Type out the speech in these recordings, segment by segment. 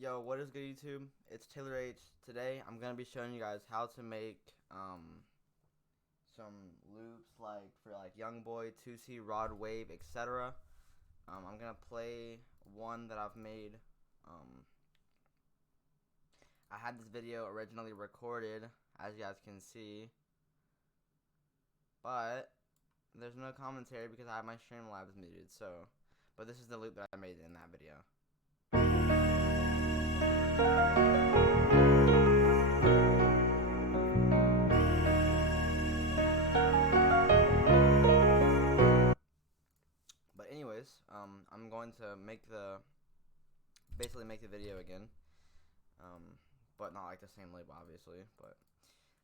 Yo, what is good, YouTube? It's Taylor H. Today, I'm gonna be showing you guys how to make some loops for Young Boy, TOOSII, Rod Wave, etc. I'm gonna play one that I've made. I had this video originally recorded, as you guys can see, but there's no commentary because I have my Streamlabs muted. But this is the loop that I made in that video. But anyways, I'm going to basically make the video again, but not like the same loop, obviously.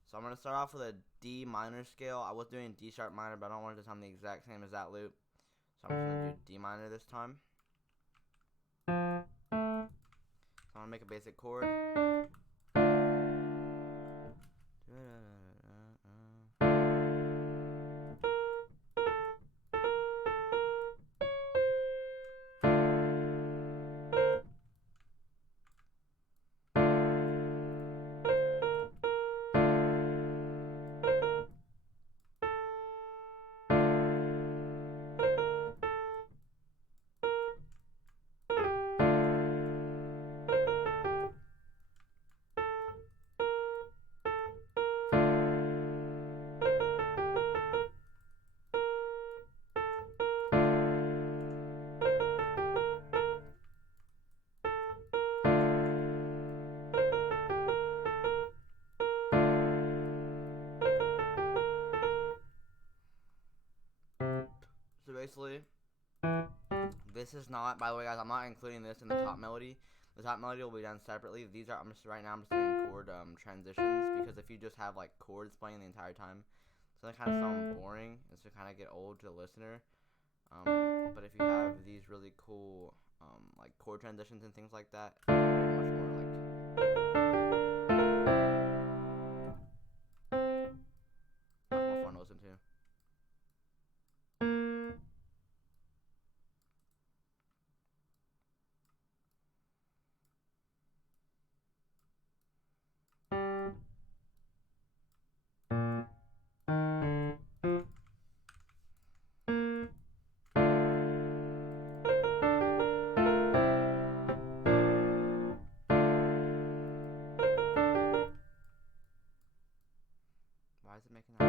So I'm gonna start off with a D minor scale. I was doing D sharp minor, but I don't want it to sound the exact same as that loop, so I'm just gonna do D minor this time. So I'm gonna make a basic chord. So basically, this is not, by the way guys, I'm not including this in the top melody. The top melody will be done separately. These are, right now I'm just doing chord transitions, because if you just have like chords playing the entire time, it's gonna kind of sound boring. It's gonna kind of get old to the listener. But if you have these really cool like chord transitions and things like that, it's much more fun to listen to. Why is it making that?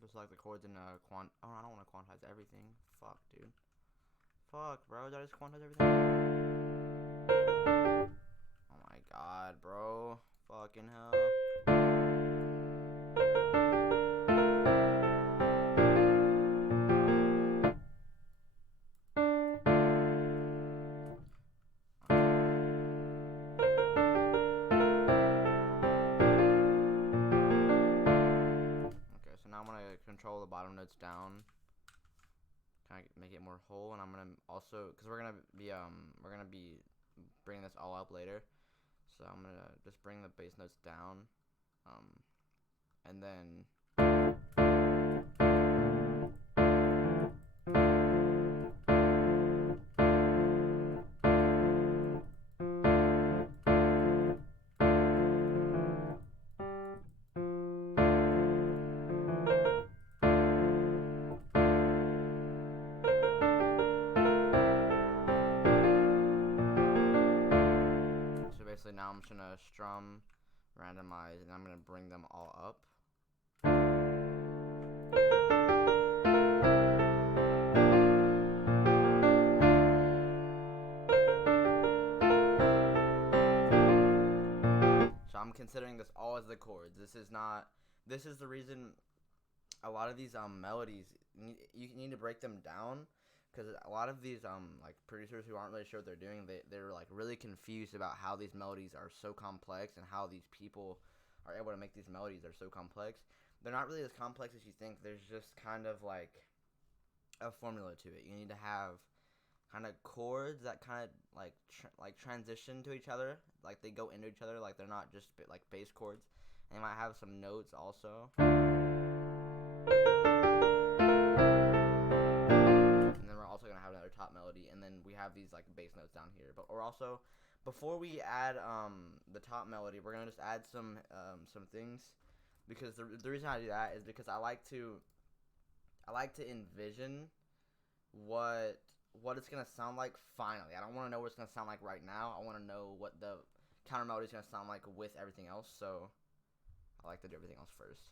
Just like the chords in oh, I don't want to quantize everything. Fuck, dude. Fuck, bro. Did I just quantize everything? Oh my god, bro. Fucking hell. Okay, so now I'm gonna control the bottom notes down, kind of make it more whole, and I'm gonna also, because we're gonna be bringing this all up later, so I'm gonna just bring the bass notes down, and then now I'm just gonna strum, randomize, and I'm gonna bring them all up. So I'm considering this all as the chords. This is the reason a lot of these melodies, you need to break them down, because a lot of these like producers who aren't really sure what they're doing, they're like really confused about how these melodies are so complex and how these people are able to make these melodies that are so complex. They're not really as complex as you think. There's just kind of like a formula to it. You need to have kind of chords that kind of like transition to each other, like they go into each other, like they're not just like bass chords. And you might have some notes also. And then we're also gonna have another top melody, and then we have these like bass notes down here. But we're also, before we add the top melody, we're gonna just add some things, because the reason I do that is because I like to envision what it's gonna sound like finally. I don't want to know what it's gonna sound like right now. I want to know what the counter melody is gonna sound like with everything else. So I like to do everything else first.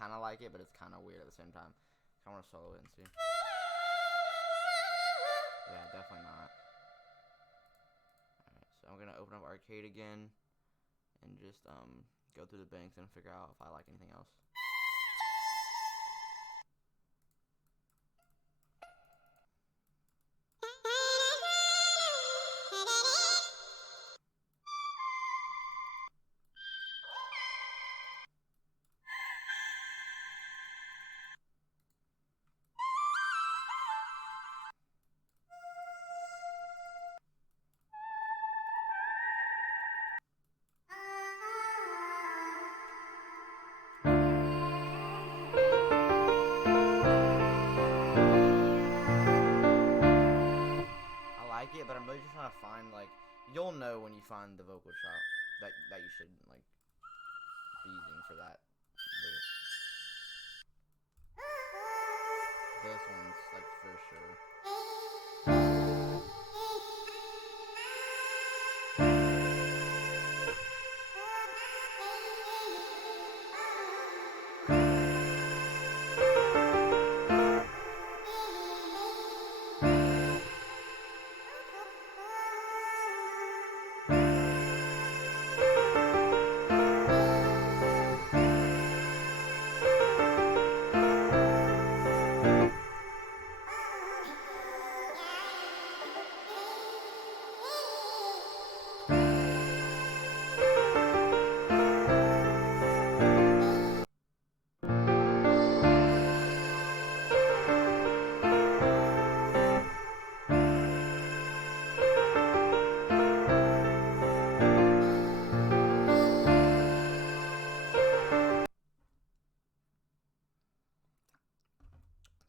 Kind of like it, but it's kind of weird at the same time. I want to solo it and see. Yeah, definitely not. Alright, so I'm gonna open up Arcade again and just go through the banks and figure out if I like anything else. It, but I'm really just trying to find, like, you'll know when you find the vocal chop that you should like be using for that. This one's like for sure.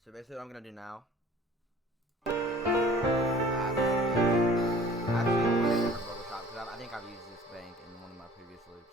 So basically what I'm going to do now, actually I'm going to do a different vocal chop, because I think I've used this bank in one of my previous loops.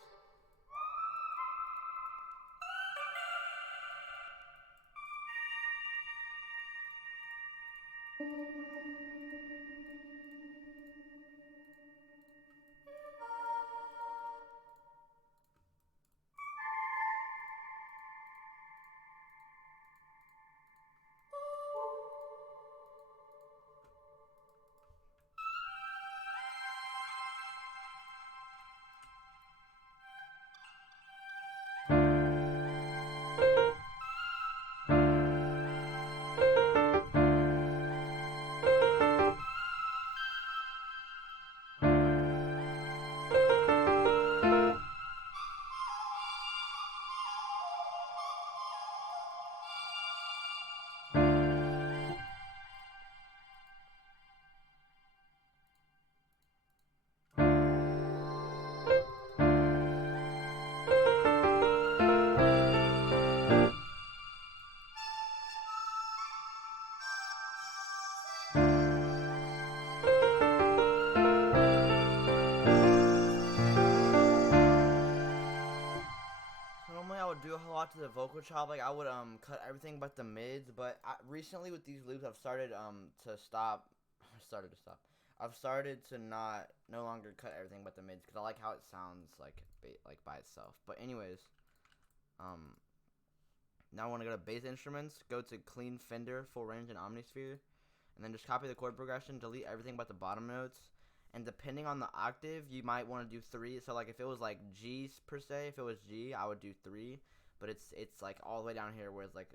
a lot to the vocal chop. Like I would cut everything but the mids. But recently with these loops, I've started to stop. I've started to no longer cut everything but the mids because I like how it sounds like by itself. But anyways, now I want to go to bass instruments. Go to clean Fender, full range, and Omnisphere, and then just copy the chord progression. Delete everything but the bottom notes. And depending on the octave, you might want to do 3. So like if it was like G per se, if it was G, I would do 3. But it's like all the way down here where it's like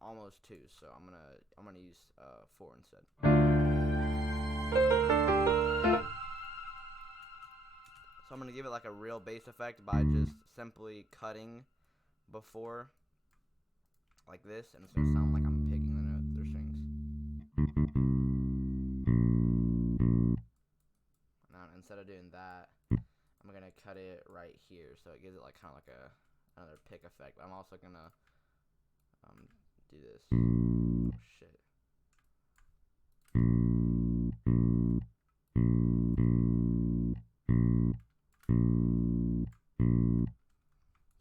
almost 2. So I'm gonna use 4 instead. So I'm gonna give it like a real bass effect by just simply cutting before like this, and it's gonna sound like I'm picking the strings. Now instead of doing that, I'm gonna cut it right here, so it gives it like kind of like another pick effect. But I'm also gonna do this. Oh shit.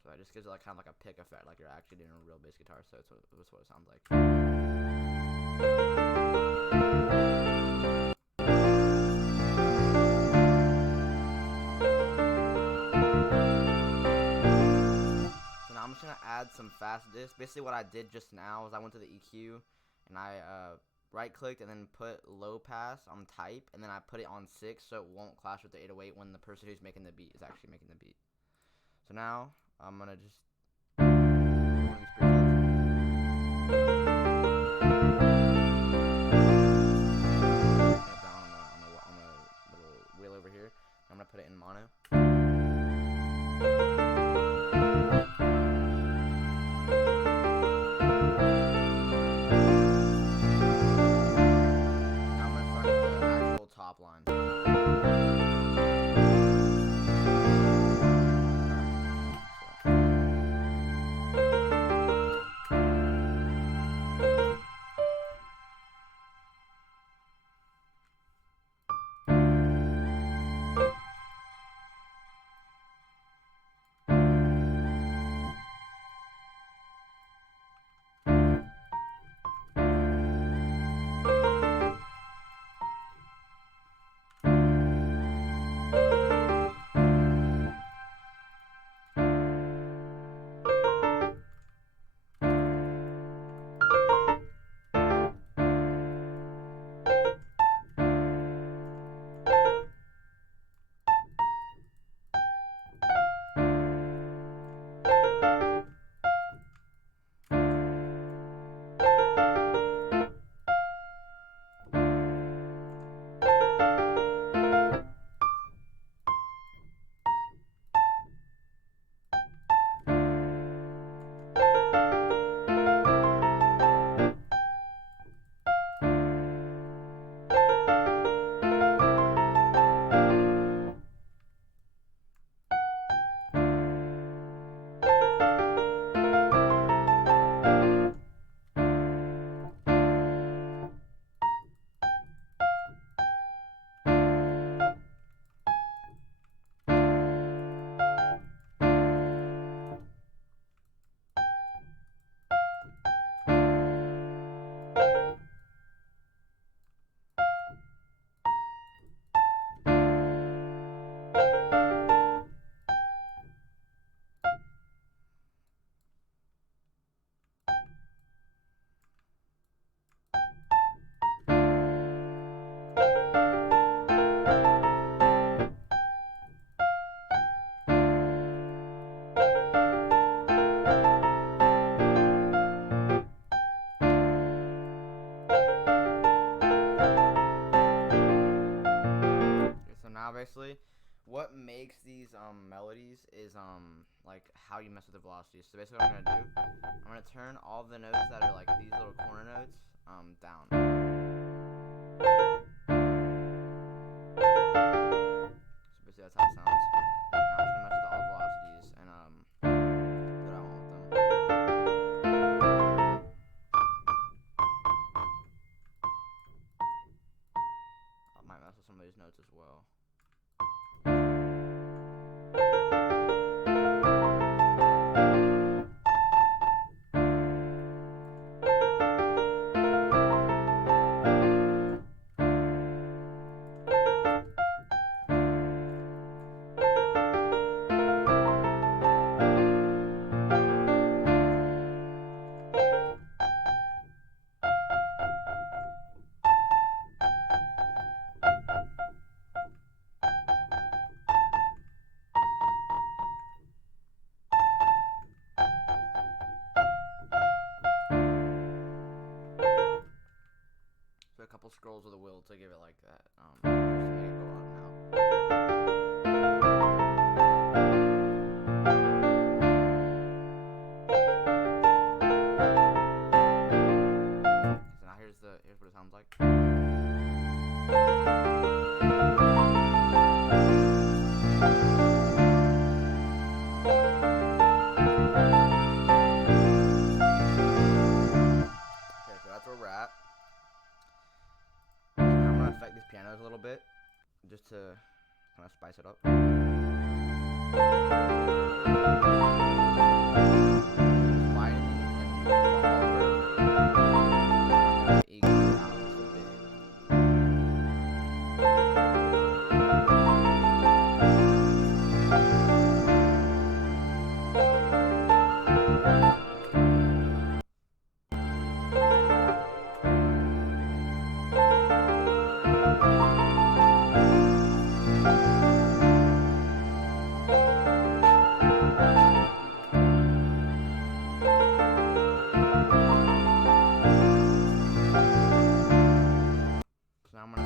So it just gives it like kind of like a pick effect, like you're actually doing a real bass guitar. So that's what it sounds like. So now I'm just gonna add some fast discs. Basically, what I did just now is I went to the EQ and I right clicked and then put low pass on type, and then I put it on 6 so it won't clash with the 808 when the person who's making the beat is actually making the beat. So now I'm gonna just one of these presets. Down on the little wheel over here. I'm gonna put it in mono. Top line. Obviously, what makes these melodies is like how you mess with the velocities. So basically what I'm gonna do, I'm gonna turn all the notes that are like these little corner notes down. So basically that's how it sounds. Now I'm just gonna mess with all the velocities and do what I want with them. I might mess with some of these notes as well. scrolls of the wheel to give it like that. Just to make it go on now. So now here's what it sounds like. Okay, so that's where we're at. So now I'm gonna affect these pianos a little bit, just to kind of spice it up. So now I'm gonna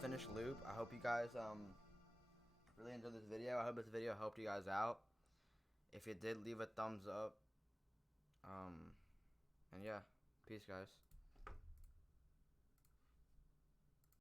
finished loop. I hope you guys really enjoyed this video. I hope this video helped you guys out. If it did, leave a thumbs up. And yeah, peace guys.